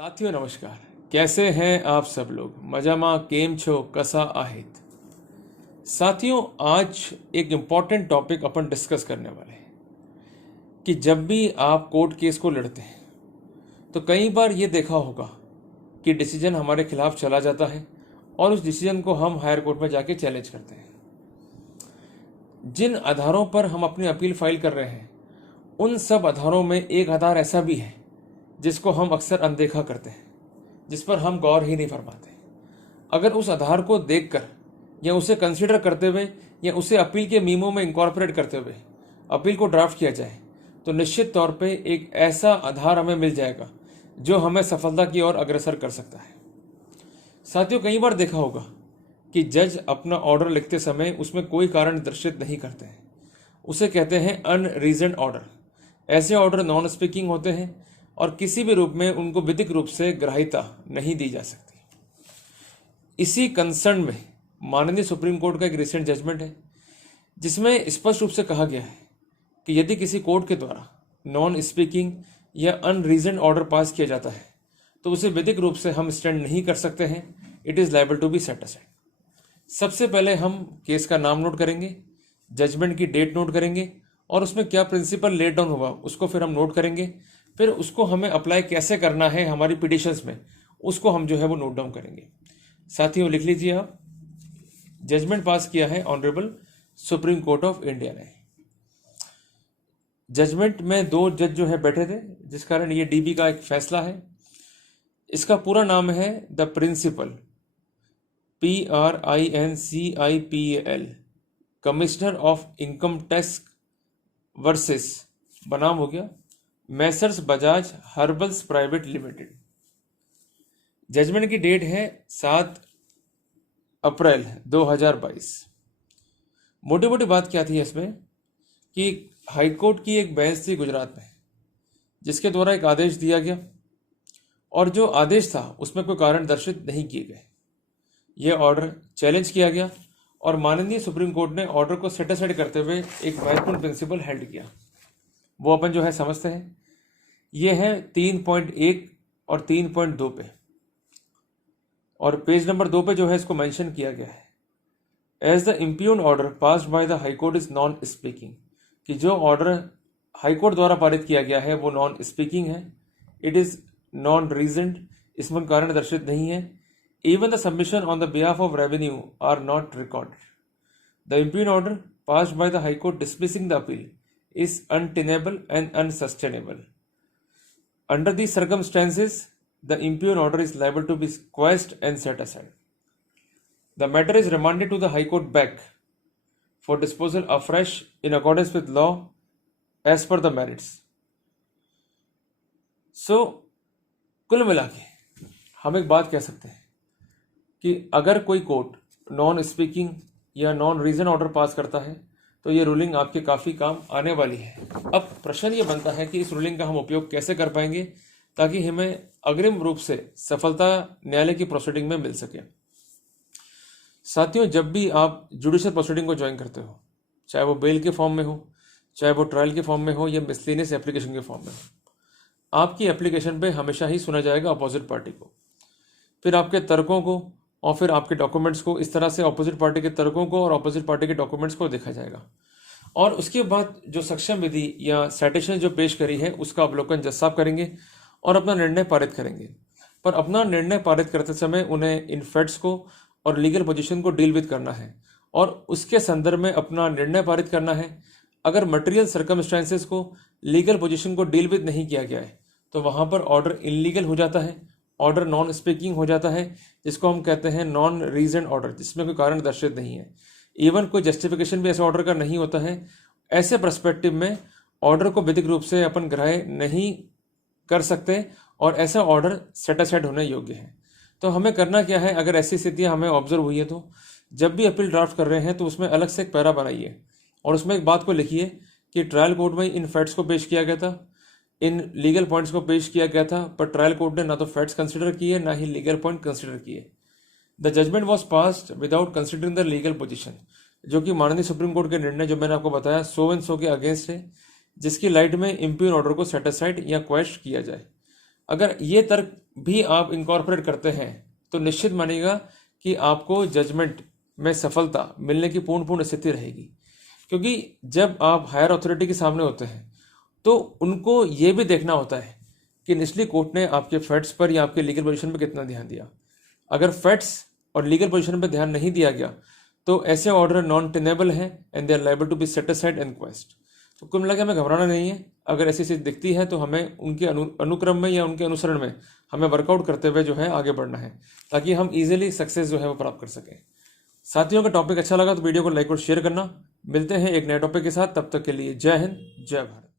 साथियों नमस्कार। कैसे हैं आप सब लोग? मजामा केम छो कसा आहित। साथियों, आज एक इम्पॉर्टेंट टॉपिक अपन डिस्कस करने वाले हैं कि जब भी आप कोर्ट केस को लड़ते हैं तो कई बार ये देखा होगा कि डिसीजन हमारे खिलाफ चला जाता है और उस डिसीजन को हम हायर कोर्ट में जाके चैलेंज करते हैं। जिन आधारों पर हम अपनी अपील फाइल कर रहे हैं उन सब आधारों में एक आधार ऐसा भी है जिसको हम अक्सर अनदेखा करते हैं, जिस पर हम गौर ही नहीं फरमाते। अगर उस आधार को देखकर या उसे कंसीडर करते हुए या उसे अपील के मीमों में इंकॉर्पोरेट करते हुए अपील को ड्राफ्ट किया जाए तो निश्चित तौर पे एक ऐसा आधार हमें मिल जाएगा जो हमें सफलता की ओर अग्रसर कर सकता है। साथियों, कई बार देखा होगा कि जज अपना ऑर्डर लिखते समय उसमें कोई कारण दर्शित नहीं करते हैं। उसे कहते हैं अनरीजन्ड ऑर्डर। ऐसे ऑर्डर नॉन स्पीकिंग होते हैं और किसी भी रूप में उनको विधिक रूप से ग्राह्यता नहीं दी जा सकती। इसी कंसर्न में माननीय सुप्रीम कोर्ट का एक रिसेंट जजमेंट है जिसमें स्पष्ट रूप से कहा गया है कि यदि किसी कोर्ट के द्वारा नॉन स्पीकिंग या अनरीजन्ड ऑर्डर पास किया जाता है तो उसे विधिक रूप से हम स्टैंड नहीं कर सकते हैं। It is liable to be set aside. सबसे पहले हम केस का नाम नोट करेंगे, जजमेंट की डेट नोट करेंगे और उसमें क्या प्रिंसिपल लेट डाउन हुआ उसको फिर हम नोट करेंगे। फिर उसको हमें अप्लाई कैसे करना है हमारी पिटिशंस में, उसको हम जो है वो नोट डाउन करेंगे। साथियों, लिख लीजिए आप, जजमेंट पास किया है honourable supreme court of India ने। जजमेंट में 2 जज जो है बैठे थे, जिस कारण ये डीबी का एक फैसला है। इसका पूरा नाम है the principal PRINCIPAL commissioner of income tax versus बनाम हो गया messrs Bajaj herbals private limited. Judgment की डेट है 7 अप्रैल 2022। मोटी मोटी बात क्या थी इसमें कि हाईकोर्ट की एक बेंच थी गुजरात में जिसके द्वारा एक आदेश दिया गया और जो आदेश था उसमें कोई कारण दर्शित नहीं किए गए। यह ऑर्डर चैलेंज किया गया और माननीय सुप्रीम कोर्ट ने ऑर्डर को सेटिस्फाइड करते हुए एक महत्वपूर्ण प्रिंसिपल हेल्ड किया। वो अपन जो है समझते हैं। ये है 3.1 और 3.2 पे, और पेज नंबर 2 पे जो है इसको मेंशन किया गया है as the impugned order passed by the high court is non speaking, कि जो ऑर्डर हाई कोर्ट द्वारा पारित किया गया है वो नॉन स्पीकिंग है। इट इज नॉन रीजन्ड, इसमें कारण दर्शित नहीं है। Even the submission on the behalf of revenue are not recorded. The impugned order passed by the high court dismissing the appeal is untenable and unsustainable. Under these circumstances, the impugned order is liable to be quashed and set aside. The matter is remanded to the High Court back for disposal afresh in accordance with law as per the merits. So, कुल मिला के हम एक बात कह सकते हैं कि अगर कोई कोर्ट नॉन स्पीकिंग या नॉन रीजन ऑर्डर पास करता है तो ये रूलिंग आपके काफ़ी काम आने वाली है। अब प्रश्न ये बनता है कि इस रूलिंग का हम उपयोग कैसे कर पाएंगे ताकि हमें अग्रिम रूप से सफलता न्यायालय की प्रोसीडिंग में मिल सके। साथियों, जब भी आप जुडिशियल प्रोसीडिंग को ज्वाइन करते हो, चाहे वो बेल के फॉर्म में हो, चाहे वो ट्रायल के फॉर्म में हो या मिसलेनियस एप्लीकेशन के फॉर्म में हो, आपकी एप्लीकेशन पे हमेशा ही सुना जाएगा अपोजिट पार्टी को, फिर आपके तर्कों को और फिर आपके डॉक्यूमेंट्स को। इस तरह से अपोजिट पार्टी के तर्कों को और अपोजिट पार्टी के डॉक्यूमेंट्स को देखा जाएगा और उसके बाद जो सक्षम विधि या साइटेशन जो पेश करी है उसका अवलोकन जज साहब करेंगे और अपना निर्णय पारित करेंगे। पर अपना निर्णय पारित करते समय उन्हें इन फैक्ट्स को और लीगल पोजीशन को डील विद करना है और उसके संदर्भ में अपना निर्णय पारित करना है। अगर मटेरियल सर्कमस्टेंसेस को, लीगल पोजीशन को डील विद नहीं किया गया है तो वहाँ पर ऑर्डर इनलीगल हो जाता है, ऑर्डर नॉन स्पीकिंग हो जाता है, जिसको हम कहते हैं नॉन रीजन ऑर्डर, जिसमें कोई कारण दर्शित नहीं है। इवन कोई जस्टिफिकेशन भी ऐसे ऑर्डर का नहीं होता है। ऐसे पर्सपेक्टिव में ऑर्डर को विधिक रूप से अपन ग्राह्य नहीं कर सकते और ऐसा ऑर्डर सेट असाइड होने योग्य है। तो हमें करना क्या है, अगर ऐसी स्थितियां हमें ऑब्जर्व हुई है तो जब भी अपील ड्राफ्ट कर रहे हैं तो उसमें अलग से एक पैरा बनाइए और उसमें एक बात को लिखिए कि ट्रायल कोर्ट में इन फैक्ट्स को पेश किया गया था, इन लीगल पॉइंट्स को पेश किया गया था, पर ट्रायल कोर्ट ने ना तो फैक्ट्स कंसिडर किए ना ही लीगल पॉइंट कंसिडर किए। The judgment was passed without considering the legal position, जो कि माननीय सुप्रीम कोर्ट के निर्णय जो मैंने आपको बताया 100 के अगेंस्ट है, जिसकी लाइट में इम्प्यून ऑर्डर को सेटिस्फाइड या क्वेश्चन किया जाए। अगर ये तर्क भी आप इनकॉर्पोरेट करते हैं तो निश्चित मानिएगा कि आपको जजमेंट में सफलता मिलने की पूर्ण स्थिति रहेगी। क्योंकि जब आप हायर अथॉरिटी के सामने होते हैं तो उनको ये भी देखना होता है कि निचली कोर्ट ने आपके फैक्ट्स पर या आपके लीगल पोजीशन पर कितना ध्यान दिया। अगर फैक्ट्स और लीगल पोजीशन पर ध्यान नहीं दिया गया तो ऐसे ऑर्डर नॉन टेनेबल हैं and they are liable to be set aside and quashed. तो कुल मिला के हमें घबराना नहीं है। अगर ऐसी चीज़ दिखती है तो हमें उनके अनुक्रम में या उनके अनुसरण में हमें वर्कआउट करते हुए जो है आगे बढ़ना है, ताकि हम इजीली सक्सेस जो है वो प्राप्त कर सकें। साथियों का टॉपिक अच्छा लगा तो वीडियो को लाइक और शेयर करना। मिलते हैं एक नए टॉपिक के साथ, तब तक के लिए जय हिंद जय भारत।